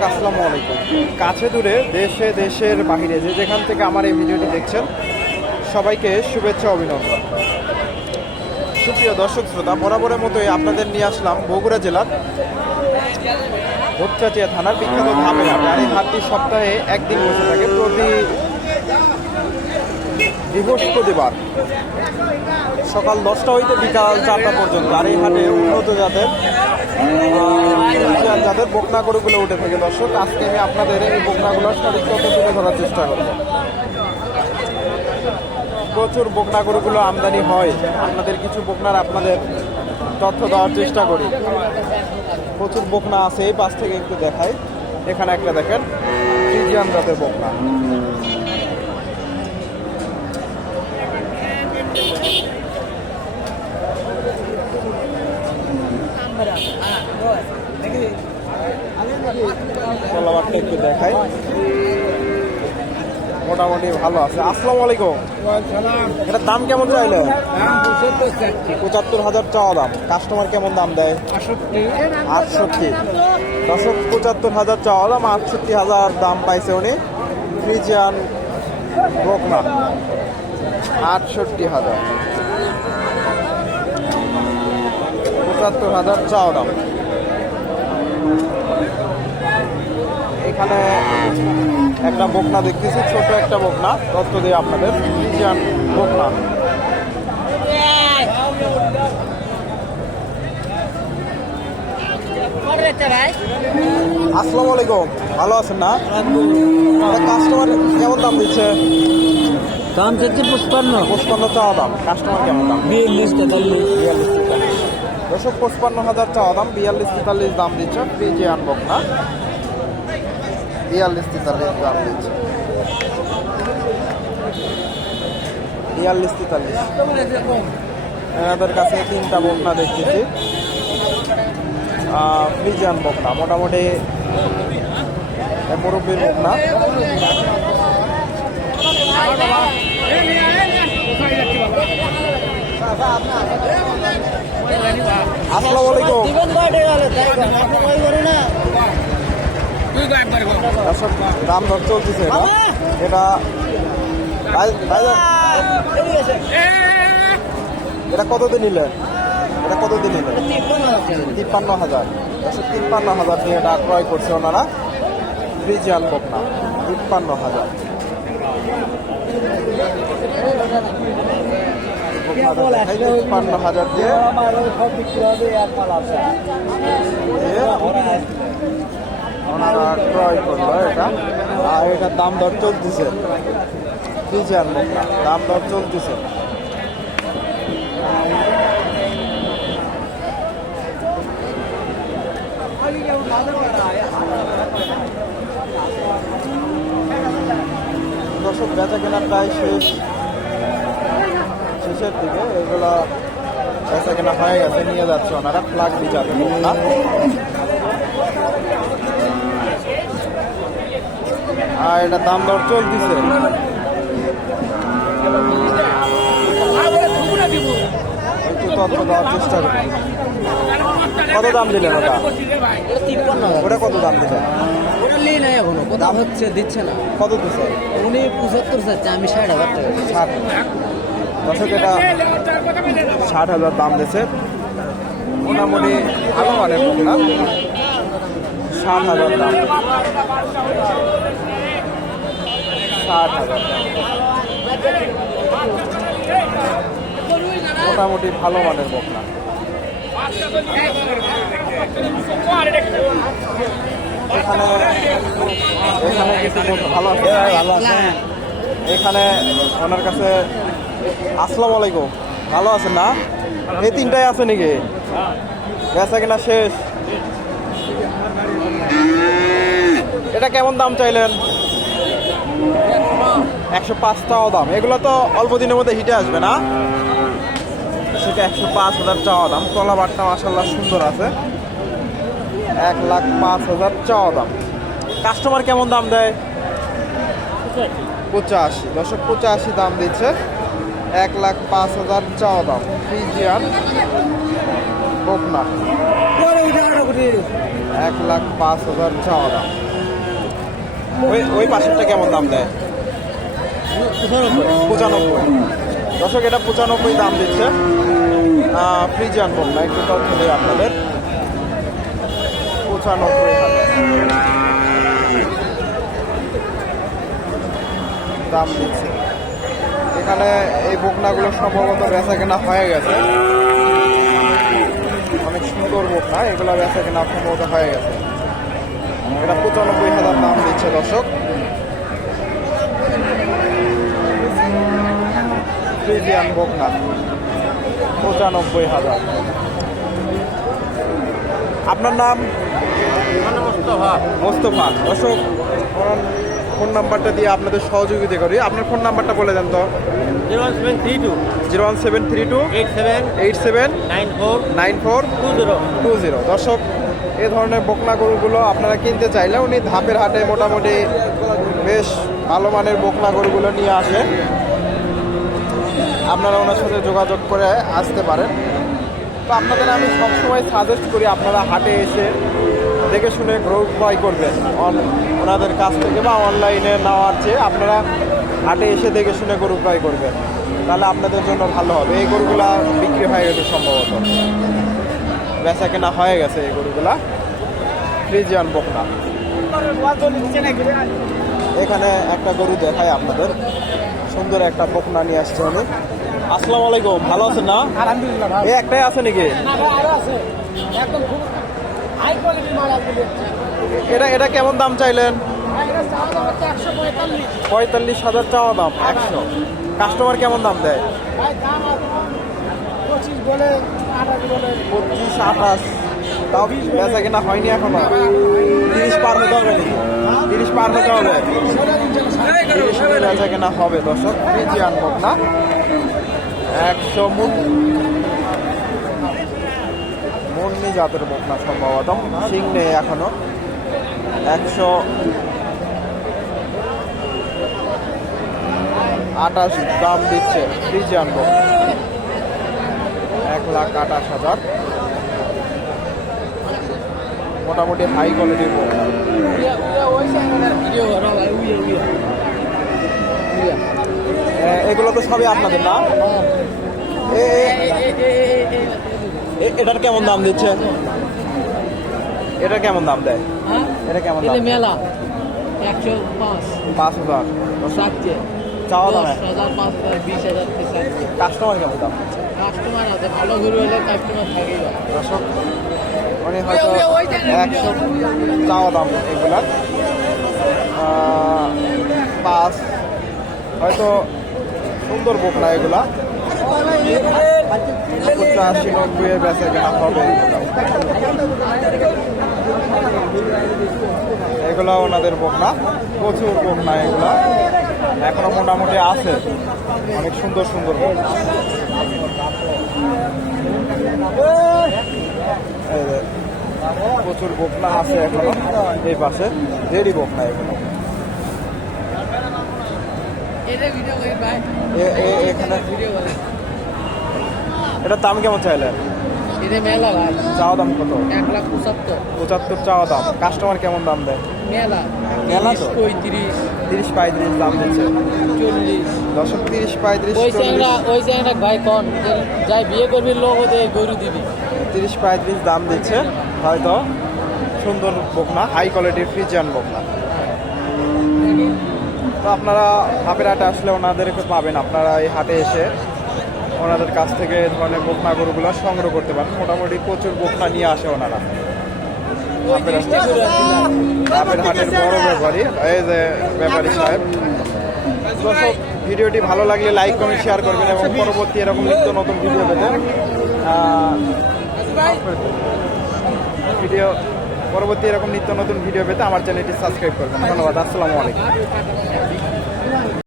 দর্শক, আসসালামু আলাইকুম। কাছে দূরে দেশে, দেশের বাহিরে যে যেখান থেকে আমার এই ভিডিওটি দেখছেন, সবাইকে শুভেচ্ছা, অভিনন্দন। সুপ্রিয় দর্শক, শ্রোতা, বরাবরের মতোই আপনাদের নিয়ে আসলাম বগুড়া জেলার ভোটচাচিয়া থানার বিখ্যাত ধামেরা হাট। আর এই সপ্তাহে একদিন বসে থাকে, প্রতি বৃহস্পতিবার সকাল দশটা হইতে বিকাল চারটা পর্যন্ত, আর এই হাটে উন্নত জাতের যাদের বকনা গরুগুলো উঠে থাকে। দর্শক, আজকে আমি আপনাদের এই বকনাগুলোর সঠিক তথ্য তুলে ধরার চেষ্টা করব। প্রচুর বকনা গরুগুলো আমদানি হয়। আপনাদের কিছু বকনার আপনাদের তথ্য দেওয়ার চেষ্টা করি। প্রচুর বকনা আছে, এই পাশ থেকে একটু দেখাই। এখানে একটা দেখেন ফ্রিজিয়ান জাতের বকনা। তলাবারটা একটু দেখাই। মোটামুটি ভালো আছে। আসসালামু আলাইকুম। এটার দাম কেমন চাইলে? পঁচাত্তর হাজার চাওয়া দাম। কাস্টমার কেমন দাম দেয়? আটষট্টি। দশক পঁচাত্তর হাজার চাওয়া দাম, আটষট্টি হাজার দাম পাইছে উনি। ফ্রিজিয়ান বকনা আটষট্টি হাজার। পঁচাত্তর হাজার চাওয়া দাম। এখানে একটা বকনা দেখতেছি ছোট একটা বকনা। তথ্য দিয়ে আপনাদের বকনা। আসসালামু আলাইকুম ভালো আছেন না? কাস্টমার কেমন দাম দিচ্ছে? দাম চাচ্ছে পঁচপান্ন। পঁচপান্ন চাওয়া দাম কাস্টমার কেমন দাম? বিয়াল্লিশ তেতাল্লিশ। বিয়াল্লিশ দশক পঁচপান্ন হাজার চাওয়া দাম, বিয়াল্লিশ তেতাল্লিশ দাম দিচ্ছে ফ্রিজিয়ান বকনা। বিয়াল্লিশ তেতাল্লিশ দাম দিচ্ছে। বিয়াল্লিশ তেতাল্লিশ। এনাদের কাছে তিনটা বকনা দেখতেছি। ফ্রিজিয়ান বকনা, মোটামুটি মুরব্বীর বকনা। আলাইকুম দর্শক দাম দর চলতেছে এটা এটা এটা কতদিন নিলেন এটা কতদিন নিলেন তিপ্পান্ন হাজার। একশো তিপ্পান্ন হাজার দিয়ে এটা ক্রয় করছে ওনারা। ফ্রিজিয়ান বকনা তিপ্পান্ন হাজার। তিপ্পান্ন হাজার দিয়ে ওনারা ক্রয় করল এটা আর এটার দাম দর চলতেছে ফ্রিজিয়ান বকনা দাম দর চলতেছে দর্শক, বেচা কেনা প্রায় শেষ। শেষের দিকে এগুলো বেচা কেনা হয়ে গেছে নিয়ে যাচ্ছে ওনারা ফ্লাগ দিয়ে যাবে আর এটা দাম দর চলতেছে। একটু তথ্য দেওয়ার চেষ্টা করি। কত দাম দিলেন ওটা? ওটা কত দাম দিলেন? এখনও কথা হচ্ছে দিচ্ছে না। কত দিছে? উনি পঁচাত্তর চাচ্ছে আমি ষাট হাজার টাকা ষাট। দর্শক এটা ষাট হাজার দাম দিয়েছে। মোটামুটি ভালো মানের না ষাট হাজার দাম। ষাট হাজার দাম। মোটামুটি ভালো মানের বকনা। এখানে এখানে কিছু ভালো আছে। ভালো আছে। এখানে ওনার কাছে, আসসালামু আলাইকুম, ভালো আছেন না? এই তিনটাই আছে নাকি? বেচা কিনা শেষ। এটা কেমন দাম চাইলেন? একশো পাঁচ দাম। এগুলো তো অল্প দিনের মধ্যে হিটে আসবে না? সেটা একশো পাঁচ হাজার চাওয়া দাম। কলাবারটা মাসাল্লাহ সুন্দর আছে। এক লাখ পাঁচ হাজার চাওয়া দাম। কাস্টমার কেমন দাম দেয়? পঁচাশি। দশক পঁচাশি দাম দিচ্ছে। এক লাখ পাঁচ হাজার চাওয়া দাম। ফ্রিজিয়ান বকনা এক লাখ পাঁচ হাজার চাওয়া দাম। ওই ওই পাশেরটা কেমন দাম দেয়? পঁচানব্বই। দর্শক, এটা পঁচানব্বই দাম দিচ্ছে। ফ্রিজিয়ান বোম না একটু তথ্য দিই আপনাদের। পঁচানব্বই হাজার। দাম দিচ্ছে। এখানে এই বকনাগুলো সম্ভবত বেচা কেনা হয়ে গেছে। অনেক সুন্দর বকনা এগুলো বেচা কেনা সম্ভবত হয়ে গেছে। এটা পঁচানব্বই হাজার দাম দিচ্ছে দর্শক। ফ্রিজিয়ান বকনা পঁচানব্বই হাজার। আপনার নাম? মোস্তফা। দর্শক ওনার ফোন নাম্বারটা দিয়ে আপনাদের সহযোগিতা করি। আপনার ফোন নাম্বারটা বলে দেন তো। Zero seven three two. Zero one seven three two. Eight seven. Eight seven. Nine four. Nine four. Two zero. Two zero. দর্শক এ ধরনের বকনা গরুগুলো আপনারা কিনতে চাইলে উনি ধাপের হাটে মোটামুটি বেশ ভালো মানের বকনা গরুগুলো নিয়ে আসে আপনারা ওনার সাথে যোগাযোগ করে আসতে পারেন। তো আপনাদের আমি সবসময় সাজেস্ট করি আপনারা হাটে এসে দেখে শুনে গরু ক্রয় করবেন। ওনাদের কাছ থেকে বা অনলাইনে নেওয়ার চেয়ে আপনারা হাটে এসে দেখে শুনে গরু ক্রয় করবেন। তাহলে আপনাদের জন্য ভালো হবে। এই গরুগুলা বিক্রি হয়ে গেছে সম্ভবত। বেচা কেনা হয়ে গেছে এই গরুগুলা। ফ্রিজিয়ান বকনা। এখানে একটা গরু দেখায় আপনাদের। সুন্দর একটা বকনা নিয়ে আসছে আমি আসসালামু আলাইকুম। ভালো আছেন না? আলহামদুলিল্লাহ এই একটাই আছে নাকি? আরও আছে। একদম খুব এটা এটা কেমন দাম চাইলেন? পঁয়তাল্লিশ। হাজার চাওয়া দাম একশো। কাস্টমার কেমন দাম দেয়? পঁচিশ আঠাশ তাও বেচা কেনা হয়নি এখনও। তিরিশ পার হতে হবে তিরিশ পার হতে হবে। তিরিশ বেচা কেনা হবে দর্শক। বকনা একশো মুন মুন্নি জাতের বকনা সম্ভবত সিং নেই এখনও একশো আঠাশ দাম দিচ্ছে বকনা এক লাখ আঠাশ হাজার মোটামুটি হাই কোয়ালিটির এগুলো তো সবই আপনাদের না এটার কেমন দাম দিচ্ছে? এটা কেমন দাম দেয়? হ্যাঁ? এটা কেমন দাম মেলা। একশো পাঁচ। পাঁচ হাজার। সাতছে চাওয়া দাম? হাজার পাঁচ হাজার বিশ হাজার কাস্টমার কেমন দাম? কাস্টমার আছে ভালো ঘুরে হলে কাস্টমার থাকেই। দর্শক উনি হয়তো একশো চাওয়া দাম এগুলার আহ, পাঁচ। হয়তো সুন্দর বোকনা এগুলা। পঁচাশি নব্বই এর বেচা কেনা হবে এগুলা ওনাদের বোকনা প্রচুর বোকনা এগুলা। এখনও মোটামুটি আছে অনেক সুন্দর সুন্দর বোকনা প্রচুর বোকনা আছে এখনও এই পাশে দেরি বোকনা এগুলো এখানে। এটার দাম কেমন চাইলেন এটা মেলা ভাই। চাওয়া দাম কত? এক লাখ পঁচাত্তর। পঁচাত্তর চাওয়া দাম। কাস্টমার কেমন দাম দেয়? মেলা। মেলা তো? তিরিশ, পঁয়ত্রিশ। তিরিশ পঁয়ত্রিশ দাম দিচ্ছে। চল্লিশ। দশক তিরিশ পঁয়ত্রিশ ওই চ্যাংরা ওই চ্যাংরা ভাই কন যাই বিয়ে করবি লোক ওদের গরু দিবি। তিরিশ পঁয়ত্রিশ দাম দিচ্ছে। হয়তো সুন্দর বকনা হাই কোয়ালিটির ফ্রিজিয়ান বকনা। তো আপনারা হাপের হাটে আসলে ওনাদেরকে পাবেন। আপনারা এই হাটে এসে ওনাদের কাছ থেকে এই ধরনের বকনা গরুগুলো সংগ্রহ করতে পারেন। মোটামুটি প্রচুর বোকনা নিয়ে আসে ওনারা। হাটে। হাটের বড় ব্যাপারী। এই যে ব্যাপারী সাহেব। দর্শক, ভিডিওটি ভালো লাগলে লাইক, কমেন্ট, শেয়ার করবেন এবং পরবর্তী এরকম নিত্য নতুন ভিডিও পেতে ভিডিও, পরবর্তী এরকম নিত্য নতুন ভিডিও পেতে আমার চ্যানেলটি সাবস্ক্রাইব করবেন। ধন্যবাদ। আসসালামু আলাইকুম।